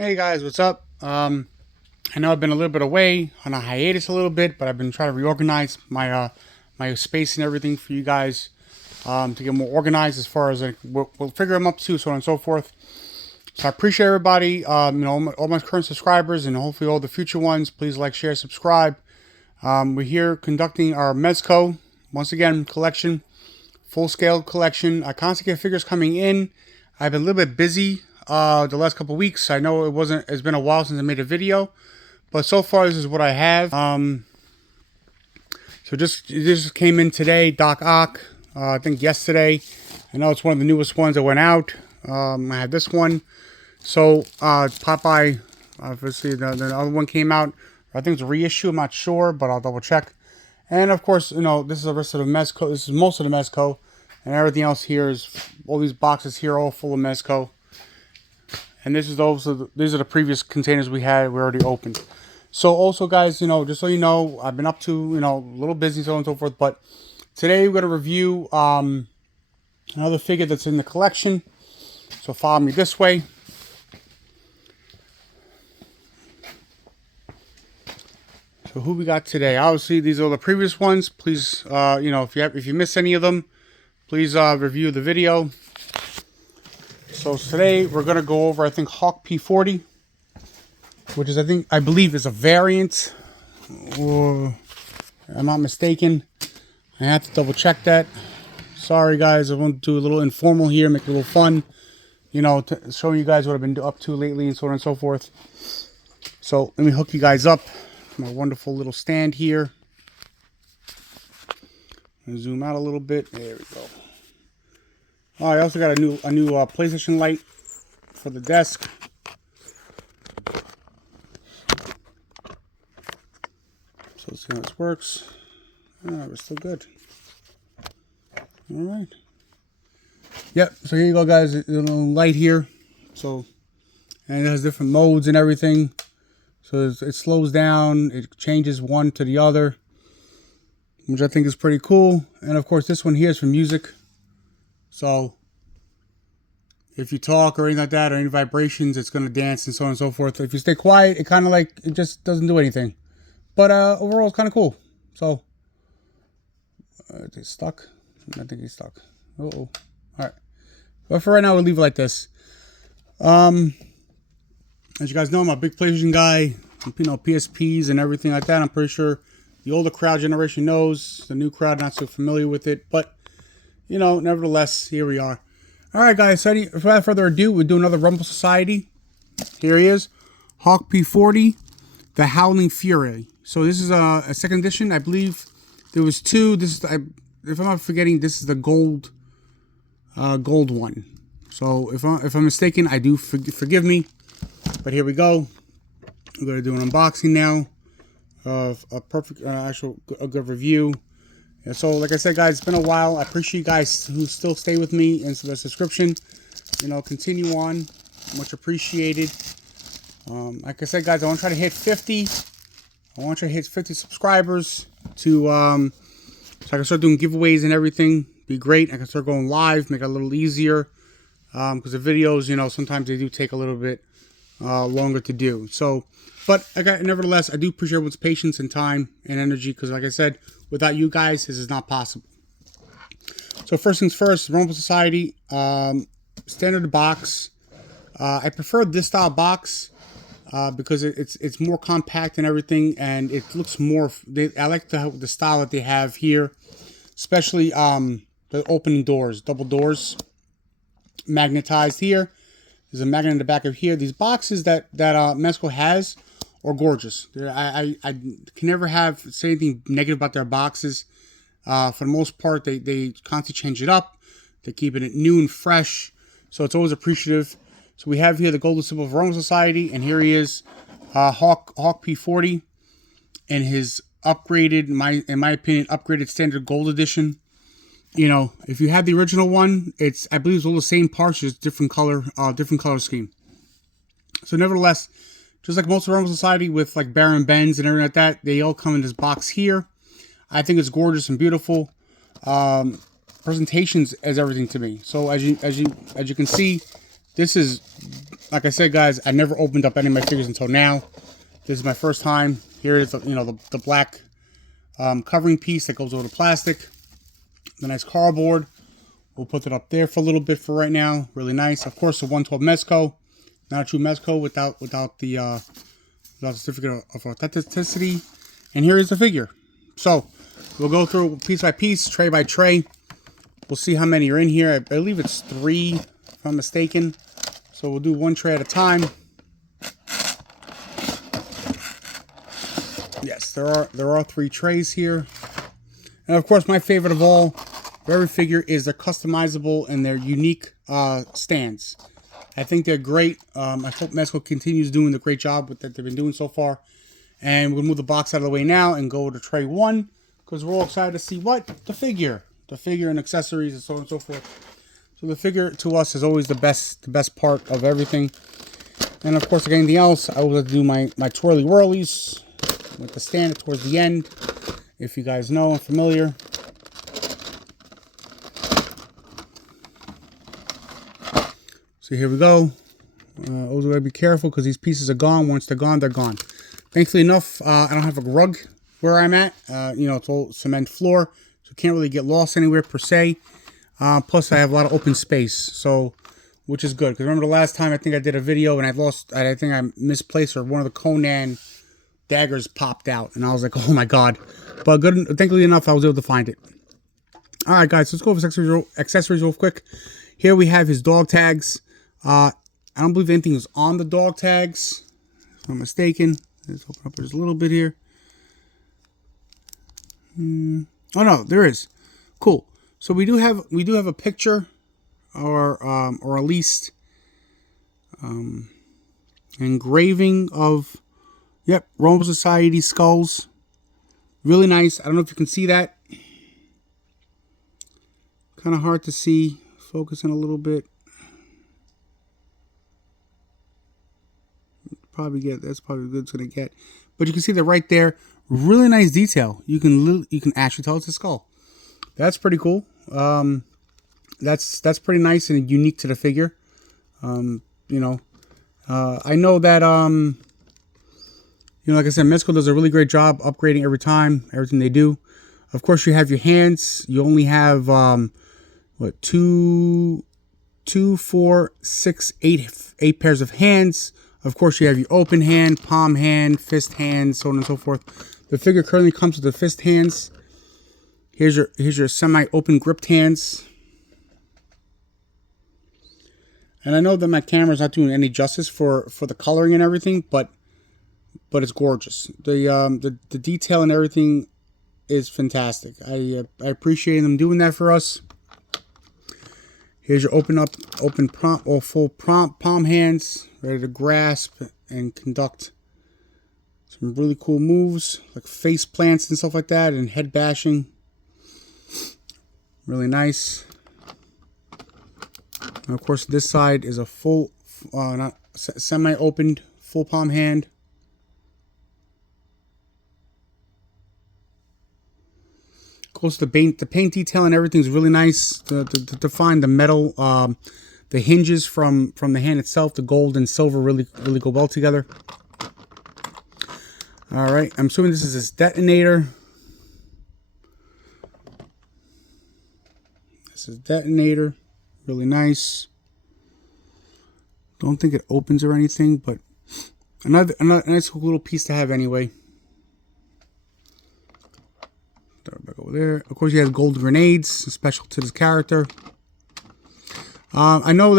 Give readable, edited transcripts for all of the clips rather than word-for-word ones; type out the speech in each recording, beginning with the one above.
Hey guys, what's up? I know I've been a little bit away on a hiatus a little bit, but I've been trying to reorganize my space and everything for you guys to get more organized as far as we'll figure them up too, so on and so forth. So I appreciate everybody, all my current subscribers and hopefully all the future ones. Please like, share, subscribe. We're here conducting our Mezco once again collection, full scale collection. I constantly get figures coming in. I've been a little bit busy the last couple of weeks. I know it's been a while since I made a video, but so far this is what I have. So this just came in today, Doc Ock, I think yesterday. I know it's one of the newest ones that went out. I had this one. So Popeye, obviously the other one came out. I think it's a reissue, I'm not sure, but I'll double check. And of course, this is the rest of the Mezco. This is most of the Mezco. And everything else here is, all these boxes here are all full of Mezco. And these are the previous containers we already opened. So also guys, just so you know, I've been up to, a little busy, so on and so forth. But today we're going to review another figure that's in the collection. So follow me this way. So who we got today? Obviously, these are the previous ones. Please, if you miss any of them, please review the video. So today we're gonna go over, I think, Hawk P40, which is I believe is a variant. Or, I'm not mistaken. I have to double check that. Sorry guys, I want to do a little informal here, make it a little fun. To show you guys what I've been up to lately and so on and so forth. So let me hook you guys up. My wonderful little stand here. Zoom out a little bit. There we go. Oh, I also got a new PlayStation light for the desk. So let's see how this works. We're still good. All right. Yep. So here you go, guys. A little light here. So, and it has different modes and everything. So it slows down. It changes one to the other, which I think is pretty cool. And of course, this one here is for music. So if you talk or anything like that, or any vibrations, it's going to dance and so on and so forth. If you stay quiet, it just doesn't do anything. But overall, it's kind of cool. So is it stuck? I think he's stuck. All right. But for right now, we'll leave it like this. As you guys know, I'm a big PlayStation guy. PSPs and everything like that. I'm pretty sure the older crowd generation knows. The new crowd not so familiar with it, but nevertheless, here we are. All right, guys. So without further ado, we'll do another Rumble Society. Here he is, Hawk P40, the Howling Fury. So this is a second edition. I believe there was two. This is, if I'm not forgetting, this is the gold one. So if I'm mistaken, I do forgive me. But here we go. We're going to do an unboxing now of a perfect, a good review. And so, like I said, guys, it's been a while. I appreciate you guys who still stay with me and the subscription. Continue on. Much appreciated. Like I said, guys, I want to try to hit 50. I want to try to hit 50 subscribers so I can start doing giveaways and everything. Be great. I can start going live, make it a little easier. Because the videos, sometimes they do take a little bit longer to do. So, but nevertheless, I do appreciate everyone's patience and time and energy, because like I said, without you guys, this is not possible. So first things first, Rumble Society, standard box. I prefer this style box because it's more compact and everything, and it looks more. I like the style that they have here, especially the opening doors, double doors, magnetized here. There's a magnet in the back of here. These boxes that Mezco has are gorgeous. I can never say anything negative about their boxes. For the most part, they constantly change it up. They're keeping it new and fresh. So it's always appreciative. So we have here the golden symbol of Rumble Society. And here he is, Hawk P40. And his upgraded, in my opinion, upgraded standard gold edition. If you had the original one, I believe it's all the same parts, just different color scheme. So nevertheless, just like most of Rumble Society with like Baron Benz and everything like that, they all come in this box here. I think it's gorgeous and beautiful. Presentations as everything to me. So as you can see, this is like I said, guys, I never opened up any of my figures until now. This is my first time. Here is, you know, the black covering piece that goes over the plastic. The nice cardboard. We'll put it up there for a little bit for right now. Really nice. Of course, the 112 Mezco. Not a true Mezco without the certificate of authenticity. And here is the figure. So we'll go through piece by piece, tray by tray. We'll see how many are in here. I believe it's 3, if I'm mistaken. So we'll do one tray at a time. Yes, there are 3 trays here. And of course, my favorite of all for every figure is their customizable and their unique stands. I think they're great. I hope Mezco continues doing the great job that they've been doing so far. And we'll move the box out of the way now and go to tray 1 because we're all excited to see what? The figure and accessories and so on and so forth. So the figure to us is always the best part of everything. And of course, like anything else, I will do my twirly whirlies with the stand towards the end. If you guys know and familiar. So here we go. Always gotta be careful because these pieces are gone. Once they're gone, they're gone. Thankfully enough, I don't have a rug where I'm at. You know, it's all cement floor, so can't really get lost anywhere per se. Plus, I have a lot of open space, so which is good. Because remember the last time I think I did a video and I think I misplaced or one of the Conan daggers popped out, and I was like, oh my god. But thankfully enough, I was able to find it. All right, guys, let's go over accessories real quick. Here we have his dog tags. I don't believe anything is on the dog tags, if I'm mistaken. Let's open up just a little bit here. Oh no, there is. Cool. So we do have a picture, or at least engraving of, yep, Roman Society skulls. Really nice. I don't know if you can see that. Kind of hard to see. Focusing a little bit. That's probably good it's gonna get. But you can see that right there. Really nice detail. You can actually tell it's a skull. That's pretty cool. That's pretty nice and unique to the figure. You know, I know that you know, like I said, Mezco does a really great job upgrading everything they do. Of course, you have your hands. You only have what, 2, 4, 6, 8 pairs of hands. Of course, you have your open hand, palm hand, fist hand, so on and so forth. The figure currently comes with the fist hands. Here's your semi-open gripped hands. And I know that my camera's not doing any justice for the coloring and everything, but it's gorgeous. The detail and everything is fantastic. I appreciate them doing that for us. Here's your full palm hands, ready to grasp and conduct some really cool moves, like face plants and stuff like that, and head bashing. Really nice. And of course, this side is a full, not semi-opened, full palm hand. Of course, the paint detail and everything is really nice to define the metal. The hinges from the hand itself, the gold and silver really go well together. All right, I'm assuming this is his detonator. This is detonator, really nice. Don't think it opens or anything, but another nice little piece to have anyway. Throw it back over there. Of course, he has gold grenades, special to this character. I know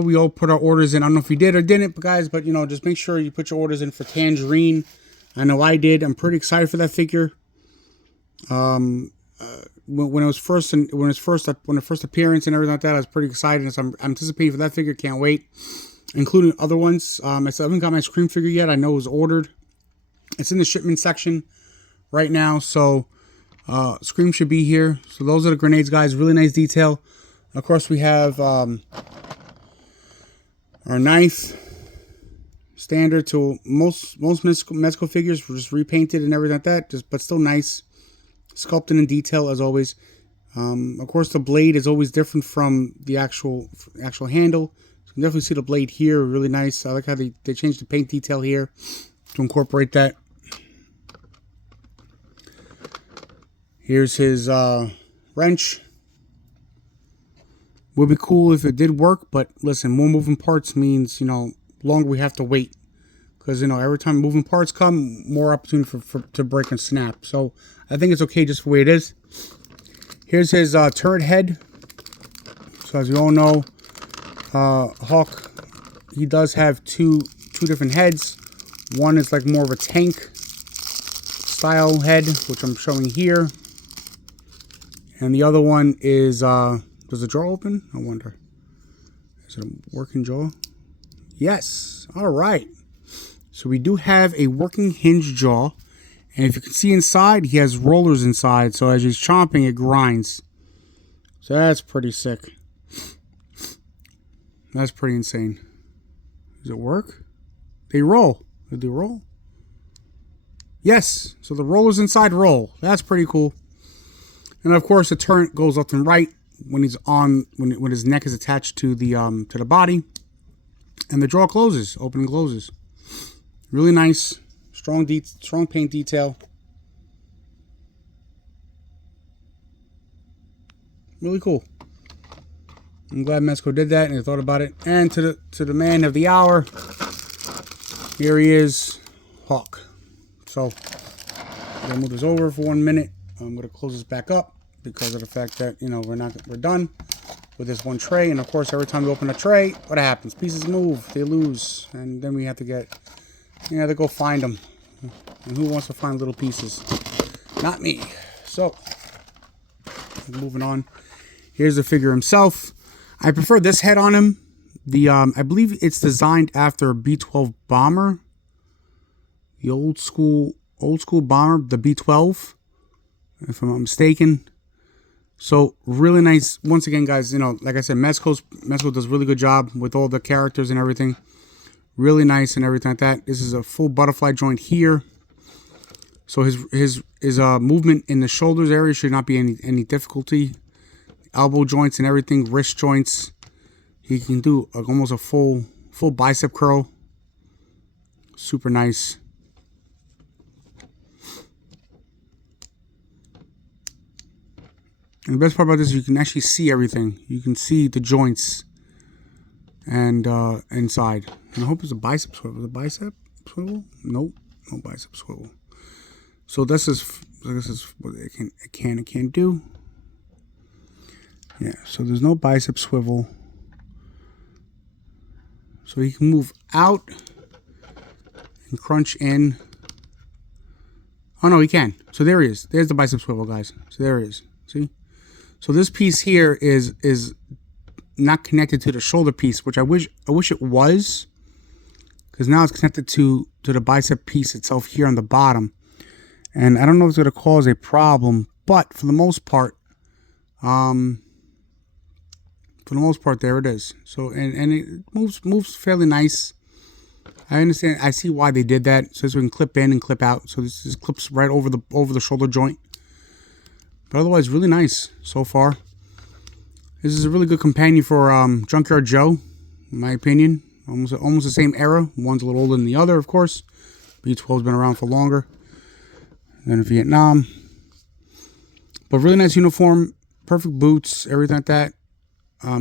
we all put our orders in. I don't know if you did or didn't, guys, but you know, just make sure you put your orders in for Tangerine. I know I did. I'm pretty excited for that figure. When the first appearance and everything like that, I was pretty excited. So I'm anticipating for that figure. Can't wait, including other ones. I still haven't got my Scream figure yet. I know it was ordered. It's in the shipment section right now, so Scream should be here. So those are the grenades, guys. Really nice detail. Of course, we have our knife, standard to most Mezco figures, were just repainted and everything like that, but still nice, sculpted in detail as always. Of course, the blade is always different from the actual handle. You can definitely see the blade here, really nice. I like how they changed the paint detail here to incorporate that. Here's his wrench. Would be cool if it did work, but listen, more moving parts means, you know, longer we have to wait. Because, you know, every time moving parts come, more opportunity to break and snap. So I think it's okay just the way it is. Here's his turret head. So as you all know, Hawk, he does have two different heads. One is like more of a tank style head, which I'm showing here. And the other one is, does the jaw open? I wonder. Is it a working jaw? Yes. All right. So we do have a working hinge jaw. And if you can see inside, he has rollers inside. So as he's chomping, it grinds. So that's pretty sick. That's pretty insane. Does it work? They roll. Did they roll? Yes. So the rollers inside roll. That's pretty cool. And of course, the turret goes left and right when he's on, when his neck is attached to the body, and the jaw closes, open and closes. Really nice, strong paint detail. Really cool. I'm glad Mezco did that and they thought about it. And to the man of the hour, here he is, Hawk. So I'm gonna move this over for 1 minute. I'm gonna close this back up because of the fact that, you know, we're done with this one tray. And of course, every time we open a tray, what happens? Pieces move, they lose, and then we have to go find them. And who wants to find little pieces? Not me. So moving on. Here's the figure himself. I prefer this head on him. The I believe it's designed after a B-12 bomber. The old school bomber, the B-12, if I'm not mistaken. So really nice. Once again, guys, you know, like I said, Mezco does a really good job with all the characters and everything. Really nice and everything like that. This is a full butterfly joint here. So his movement in the shoulders area should not be any difficulty. Elbow joints and everything, wrist joints. He can do almost a full bicep curl. Super nice. And the best part about this is you can actually see everything. You can see the joints and inside. And I hope it's a bicep swivel. Is it a bicep swivel? Nope, no bicep swivel. So this is what it can do. Yeah, so there's no bicep swivel. So he can move out and crunch in. Oh no, he can. So there he is. There's the bicep swivel, guys. So there he is. See? So this piece here is not connected to the shoulder piece, which I wish it was, because now it's connected to the bicep piece itself here on the bottom, and I don't know if it's going to cause a problem, but for the most part, there it is. So and it moves fairly nice. I understand. I see why they did that, so we can clip in and clip out. So this just clips right over the shoulder joint. But otherwise, really nice so far. This is a really good companion for Junkyard Joe, in my opinion. Almost the same era. One's a little older than the other, of course. B-12's been around for longer than Vietnam. But really nice uniform, perfect boots, everything like that.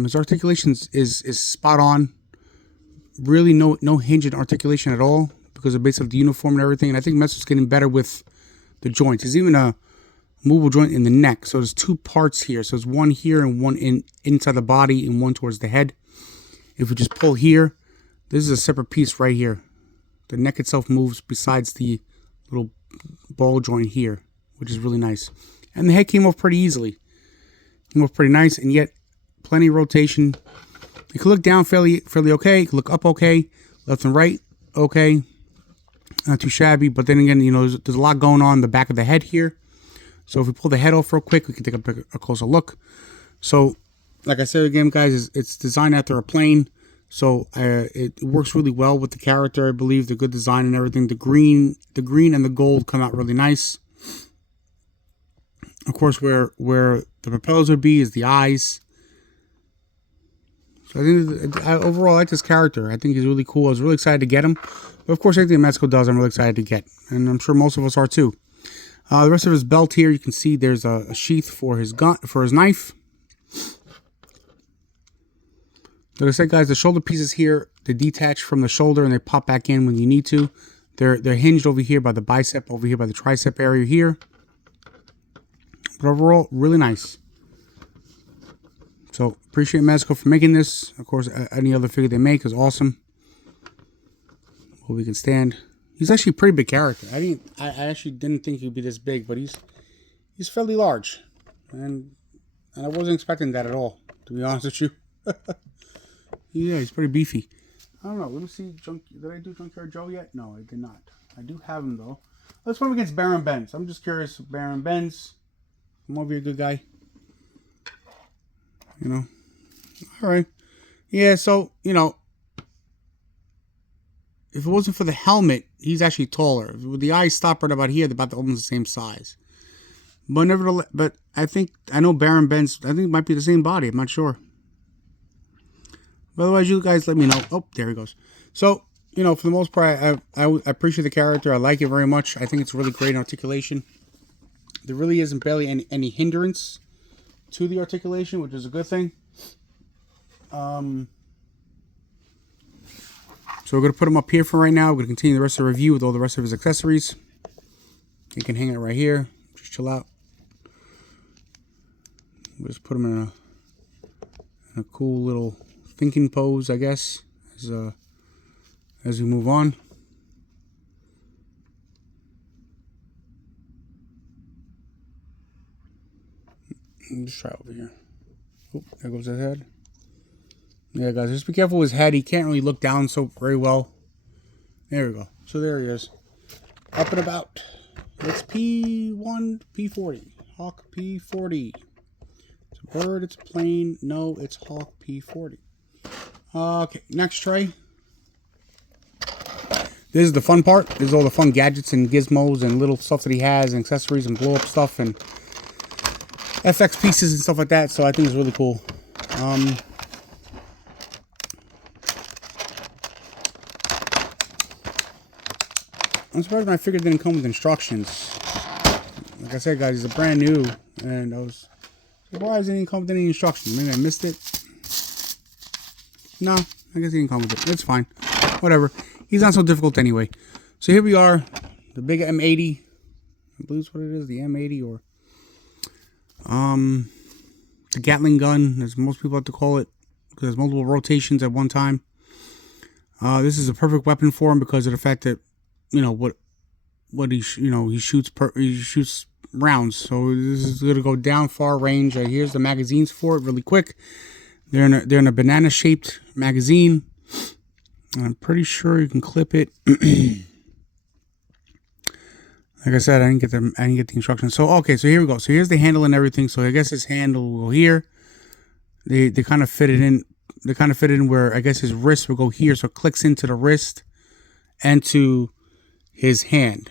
His articulation is spot on. Really no hinge in articulation at all because of basically the uniform and everything. And I think Mezco's getting better with the joints. There's even a movable joint in the neck. So there's two parts here. So there's one here and one inside the body and one towards the head. If we just pull here, this is a separate piece right here. The neck itself moves besides the little ball joint here, which is really nice. And the head came off pretty easily. Came off pretty nice, and yet plenty of rotation. You can look down fairly okay. You can look up okay. Left and right, okay. Not too shabby, but then again, you know, there's a lot going on in the back of the head here. So if we pull the head off real quick, we can take a closer look. So, like I said again, guys, it's designed after a plane. So it works really well with the character. I believe the good design and everything. The green and the gold come out really nice. Of course, where the propellers would be is the eyes. So I think overall I like this character. I think he's really cool. I was really excited to get him. But of course, anything Mezco does, I'm really excited to get. And I'm sure most of us are too. The rest of his belt here, you can see there's a sheath for his gun, for his knife. Like I said, guys, the shoulder pieces here, they detach from the shoulder and they pop back in when you need to. They're hinged over here by the bicep, over here by the tricep area here. But overall, really nice. So, appreciate Mezco for making this. Of course, any other figure they make is awesome. Hope we can stand. He's actually a pretty big character. I actually didn't think he'd be this big, but he's fairly large. And I wasn't expecting that at all, to be honest with you. Yeah, he's pretty beefy. I don't know. Let me see. Did I do Junkyard Joe yet? No, I did not. I do have him, though. Let's put him against Baron Benz. I'm just curious. Baron Benz. I'm over here, good guy. You know. All right. Yeah, so, you know, if it wasn't for the helmet, he's actually taller. With the eyes stop right about here, they're about almost the same size. But nevertheless, I know Baron Benz, I think it might be the same body. I'm not sure. But otherwise, you guys let me know. Oh, there he goes. So, you know, for the most part, I appreciate the character. I like it very much. I think it's really great in articulation. There really isn't barely any hindrance to the articulation, which is a good thing. So we're going to put him up here for right now. We're going to continue the rest of the review with all the rest of his accessories. You can hang it right here. Just chill out. We'll just put him in a cool little thinking pose, I guess, as we move on. Let's try over here. Oh, there goes his head. Yeah, guys, just be careful with his head. He can't really look down so very well. There we go. So there he is. Up and about. It's P1, P40. Hawk P40. It's a bird, it's a plane. No, it's Hawk P40. Okay, next tray. This is the fun part. This is all the fun gadgets and gizmos and little stuff that he has and accessories and blow up stuff and FX pieces and stuff like that. So I think it's really cool. I'm surprised my figure didn't come with instructions. Like I said, guys, it's a brand new, and I was surprised it didn't come with any instructions. Maybe I missed it. No, I guess he didn't come with it. It's fine. Whatever. He's not so difficult anyway. So here we are, the big M80. I believe that's what it is, the M80, or the Gatling gun, as most people like to call it, because there's multiple rotations at one time. This is a perfect weapon for him because of the fact that, you know, he shoots rounds. So this is going to go down far range. Here's the magazines for it really quick. They're in a banana shaped magazine. And I'm pretty sure you can clip it. Like I said, I didn't get the instructions. So okay, so here we go. So here's the handle and everything. So I guess his handle will go here. They kind of fit it in. They kind of fit it in where I guess his wrist will go here. So it clicks into the wrist and to his hand,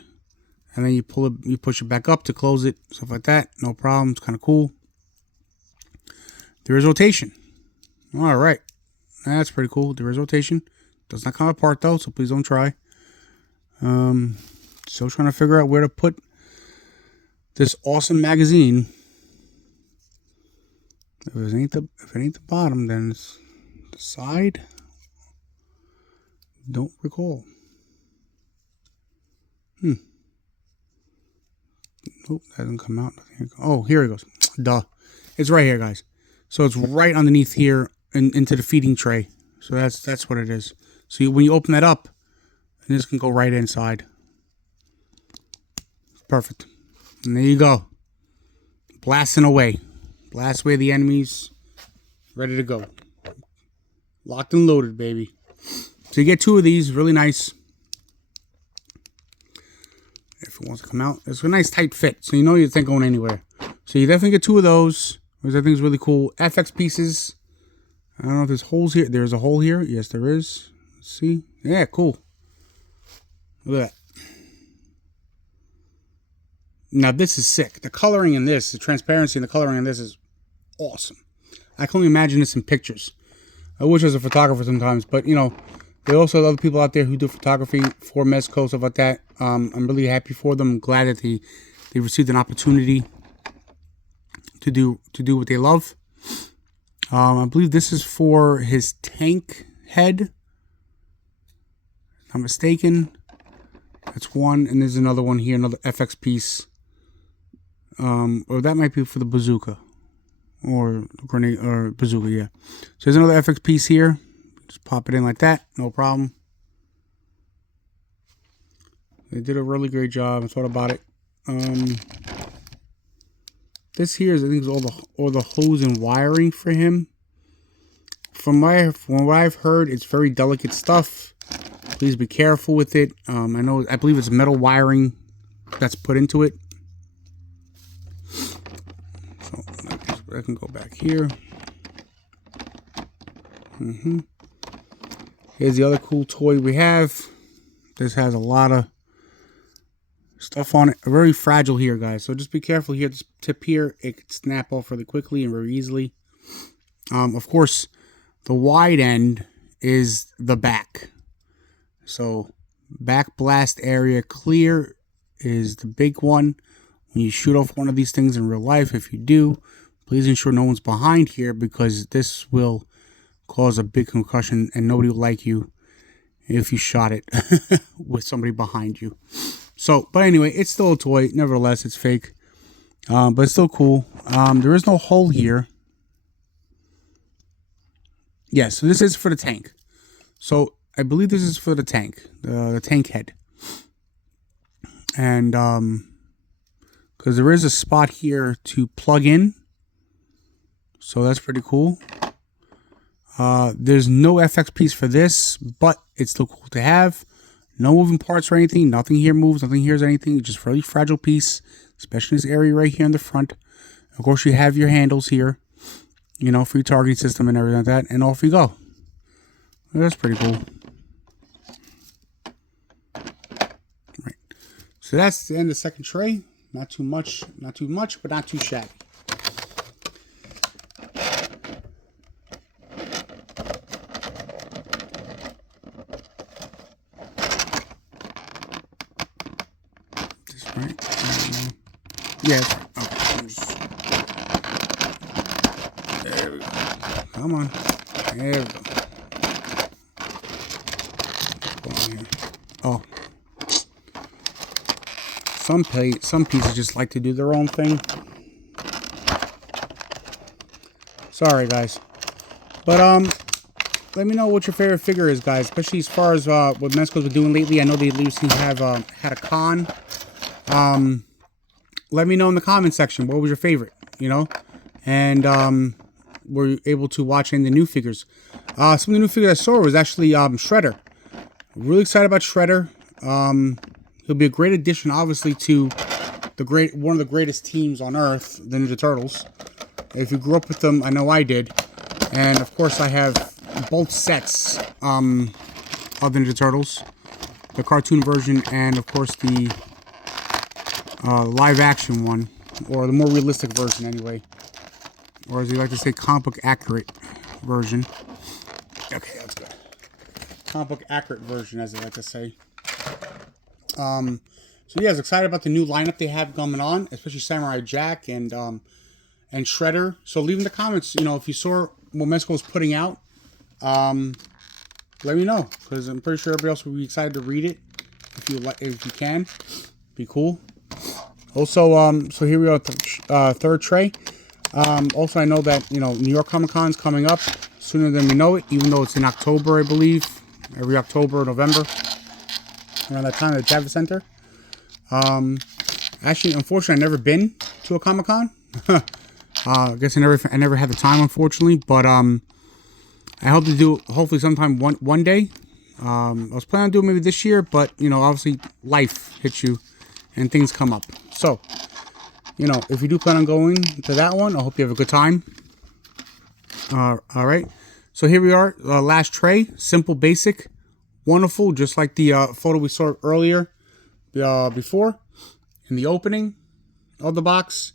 and then you pull it, you push it back up to close it, stuff like that. No problem. It's kind of cool. There is rotation. All right, that's pretty cool. There is rotation. Does not come apart though, so please don't try. Still trying to figure out where to put this awesome magazine. If it ain't the bottom, then it's the side. Don't recall. Nope, that doesn't come out. Oh, here it goes. Duh. It's right here, guys. So it's right underneath here into the feeding tray. So that's what it is. So when you open that up, and this can go right inside. Perfect. And there you go. Blasting away. Blast away the enemies. Ready to go. Locked and loaded, baby. So you get two of these. Really nice. If it wants to come out. It's a nice tight fit. So you know it's not going anywhere. So you definitely get two of those. Which I think is really cool. FX pieces. I don't know if there's holes here. There's a hole here. Yes, there is. Let's see. Yeah, cool. Look at that. Now this is sick. The coloring in this, the transparency and the coloring in this is awesome. I can only imagine this in pictures. I wish I was a photographer sometimes, but you know, there are also other people out there who do photography for Mezco, stuff like that. I'm really happy for them. I'm glad that they received an opportunity to do what they love. I believe this is for his tank head, if I'm mistaken. That's one, and there's another one here, another FX piece. Or that might be for the bazooka, or grenade, or bazooka, yeah. So there's another FX piece here. Just pop it in like that, no problem. They did a really great job. I thought about it. This here is, I think, is all the hose and wiring for him. From what I've heard, it's very delicate stuff. Please be careful with it. I believe it's metal wiring that's put into it. So I can go back here. Here's the other cool toy we have. This has a lot of stuff on it. Very fragile here, guys. So just be careful here. This tip here, it can snap off really quickly and very easily. Of course, the wide end is the back. So back blast area clear is the big one. When you shoot off one of these things in real life, if you do, please ensure no one's behind here, because this will cause a big concussion and nobody will like you if you shot it with somebody behind you. So, but anyway, it's still a toy. Nevertheless, it's fake. But it's still cool. There is no hole here. Yeah, so this is for the tank. So I believe this is for the tank, the tank head. And because there is a spot here to plug in. So that's pretty cool. There's no FX piece for this, but it's still cool to have. No moving parts or anything. Nothing here moves. Nothing here is anything. It's just a really fragile piece, especially this area right here in the front. Of course, you have your handles here, you know, for your targeting system and everything like that. And off you go. That's pretty cool. Right. So that's the end of the second tray. Not too much, but not too shabby. Right. Yes. Okay. There we go. Come on. There we go. Go on here. Oh. Some pieces just like to do their own thing. Sorry, guys. But let me know what your favorite figure is, guys. Especially as far as what Mezco's been doing lately. I know they recently have had a con. Let me know in the comment section what was your favorite, you know, and were you able to watch any of the new figures. Some of the new figures I saw was actually Shredder. Really excited about Shredder. He'll be a great addition, obviously, to one of the greatest teams on Earth, the Ninja Turtles. If you grew up with them, I know I did, and of course I have both sets of the Ninja Turtles, the cartoon version, and of course the live action one, or the more realistic version anyway, or as you like to say, comic book accurate version. Okay, that's good. Comic book accurate version, as they like to say. So yeah, I was excited about the new lineup they have coming on, especially Samurai Jack and Shredder. So leave in the comments, you know, if you saw what Mezco was putting out, let me know, because I'm pretty sure everybody else will be excited to read it. If you can, be cool. Also, so here we are, third tray. Also, I know that, you know, New York Comic Con is coming up sooner than we know it, even though it's in October, I believe. Every October or November, around that time at the Javits Center. Actually, unfortunately, I've never been to a Comic Con. I guess I never had the time, unfortunately. But I hope to do, hopefully, sometime one day. I was planning on doing maybe this year, but you know, obviously, life hits you and things come up. So, you know, if you do plan on going to that one, I hope you have a good time. All right. So here we are, last tray, simple, basic, wonderful, just like the photo we saw earlier, before, in the opening of the box.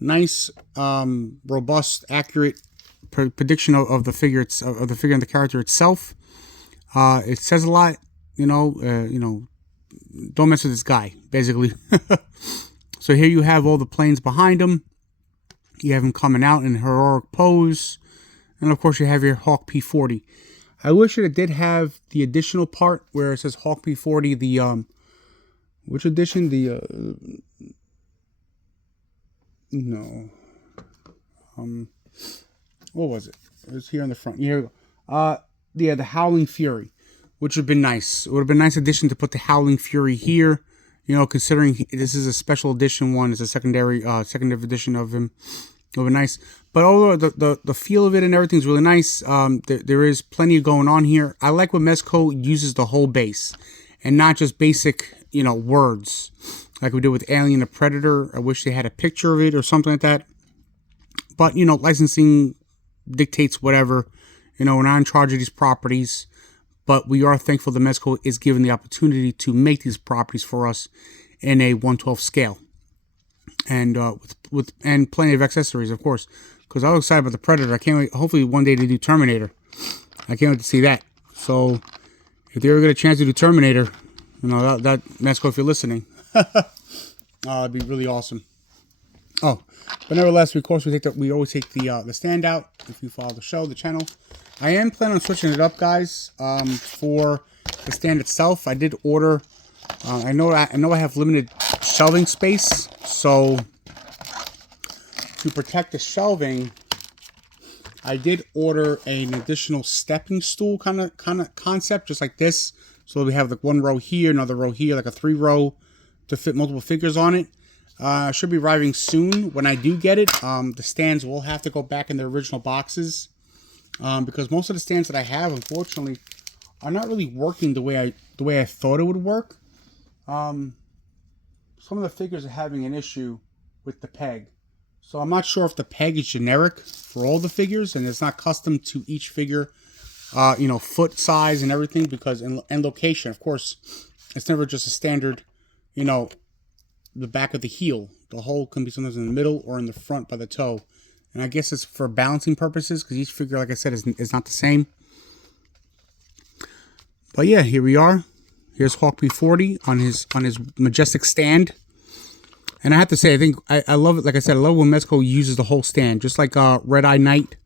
Nice, robust, accurate prediction of the figure, of the figure and the character itself. It says a lot, don't mess with this guy, basically. So here you have all the planes behind him. You have him coming out in heroic pose. And of course you have your Hawk P40. I wish it did have the additional part where it says Hawk P40, the, which edition? The, no. What was it? It was here in the front. Here we go. Yeah, the Howling Fury, which would have been nice. It would have been a nice addition to put the Howling Fury here. Considering this is a special edition one, it's a secondary edition of him. It would be nice. But although the feel of it and everything's really nice, there is plenty going on here. I like when Mezco uses the whole base and not just basic, words like we did with Alien the Predator. I wish they had a picture of it or something like that. But, licensing dictates whatever. We're not in charge of these properties. But we are thankful that Mezco is given the opportunity to make these properties for us in a 1/12 scale. And with plenty of accessories, of course. Because I was excited about the Predator. I can't wait, hopefully one day, to do Terminator. I can't wait to see that. So, if they ever get a chance to do Terminator, that Mezco, if you're listening, it'd be really awesome. Oh, but nevertheless, we always take the stand out. If you follow the show, the channel, I am planning on switching it up, guys. For the stand itself, I did order. I know I have limited shelving space, so to protect the shelving, I did order an additional stepping stool kind of concept, just like this. So we have like one row here, another row here, like a 3-row to fit multiple figures on it. Should be arriving soon. When I do get it, the stands will have to go back in their original boxes, because most of the stands that I have, unfortunately, are not really working the way I thought it would work. Some of the figures are having an issue with the peg. So I'm not sure if the peg is generic for all the figures and it's not custom to each figure, foot size and everything, because and location, of course, it's never just a standard, the back of the heel. The hole can be sometimes in the middle or in the front by the toe. And I guess it's for balancing purposes, because each figure, like I said, is not the same. But yeah, here we are. Here's Hawk P40 on his majestic stand. And I have to say, I think I love it. Like I said, I love when Mezco uses the whole stand, just like Red Eye Knight,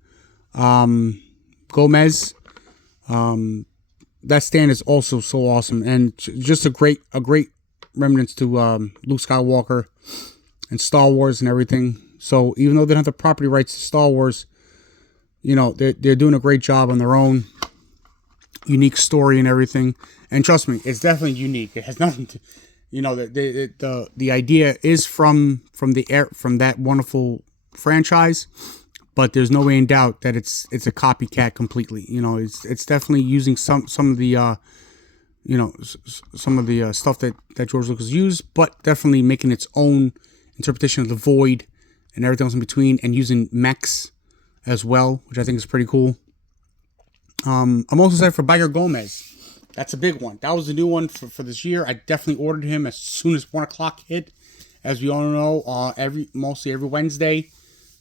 Gomez. That stand is also so awesome, and just a great remnants to Luke Skywalker and Star Wars and everything. So even though they don't have the property rights to Star Wars, they're doing a great job on their own. Unique story and everything. And trust me, it's definitely unique. It has nothing to, the idea is from that wonderful franchise, but there's no way in doubt that it's a copycat completely. It's definitely using some of the some of the stuff that George Lucas used, but definitely making its own interpretation of the void and everything else in between, and using mechs as well, which I think is pretty cool. I'm also excited for Biker Gomez. That's a big one. That was a new one for this year. I definitely ordered him as soon as 1 o'clock hit. As we all know, mostly every Wednesday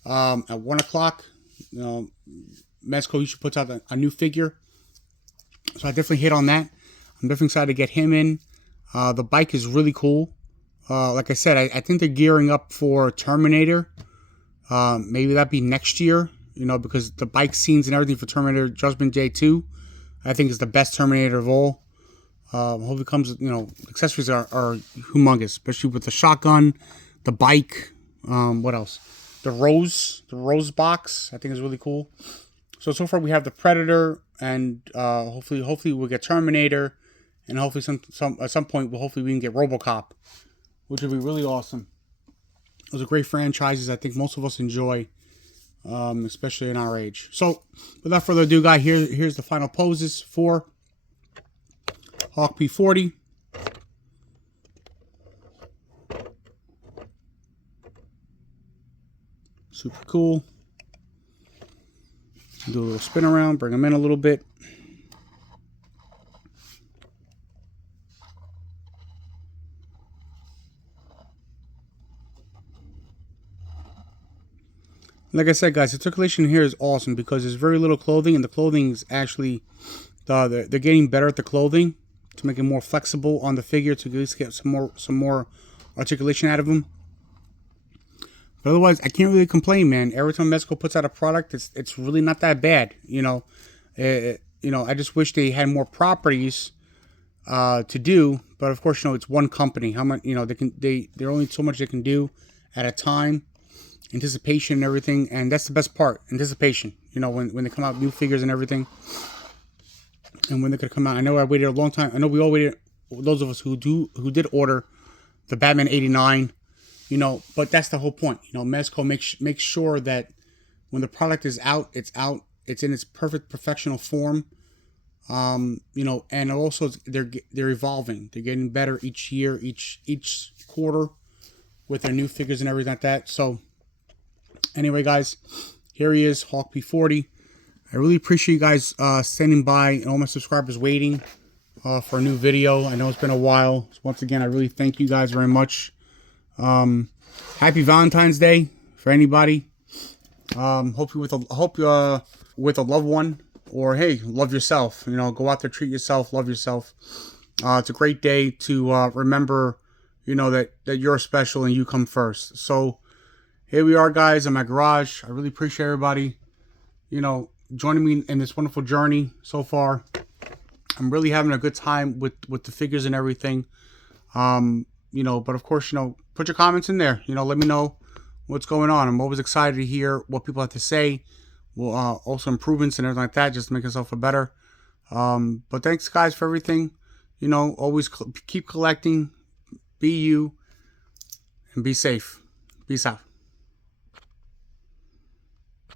at 1 o'clock, Mezco usually puts out a new figure. So I definitely hit on that. I'm definitely excited to get him in. The bike is really cool. Like I said, I think they're gearing up for Terminator. Maybe that'd be next year, because the bike scenes and everything for Terminator Judgment Day 2, I think is the best Terminator of all. Hope it comes, accessories are humongous, especially with the shotgun, the bike, what else? The rose box, I think is really cool. So far we have the Predator, and hopefully we'll get Terminator, and hopefully at some point hopefully we can get RoboCop, which would be really awesome. Those are great franchises I think most of us enjoy, especially in our age. So without further ado, guys, here's the final poses for Hawk P40. Super cool. Do a little spin around, bring them in a little bit. Like I said, guys, the articulation here is awesome because there's very little clothing, and the clothing is actually they're getting better at the clothing to make it more flexible on the figure to at least get some more articulation out of them. But otherwise, I can't really complain, man. Every time Mezco puts out a product, it's really not that bad. I just wish they had more properties to do. But of course, it's one company. How much they're only so much they can do at a time. Anticipation and everything, and that's the best part. Anticipation. When they come out new figures and everything, and when they're gonna come out. I know I waited a long time. I know we all waited. Those of us who did order the Batman '89. But that's the whole point. Mezco makes sure that when the product is out, it's out. It's in its perfect professional form. And also they're evolving. They're getting better each year, each quarter with their new figures and everything like that. So anyway, guys, here he is, Hawk P40. I really appreciate you guys standing by and all my subscribers waiting for a new video. I know it's been a while. So once again, I really thank you guys very much. Happy Valentine's Day for anybody. Hope with a loved one, or hey, love yourself. Go out there, treat yourself, love yourself. It's a great day to remember, that you're special and you come first. So here we are, guys, in my garage. I really appreciate everybody, joining me in this wonderful journey so far. I'm really having a good time with the figures and everything. But of course, put your comments in there. Let me know what's going on. I'm always excited to hear what people have to say. Well, also improvements and everything like that, just to make yourself better. But thanks, guys, for everything. Always keep collecting. Be you and be safe. Peace out.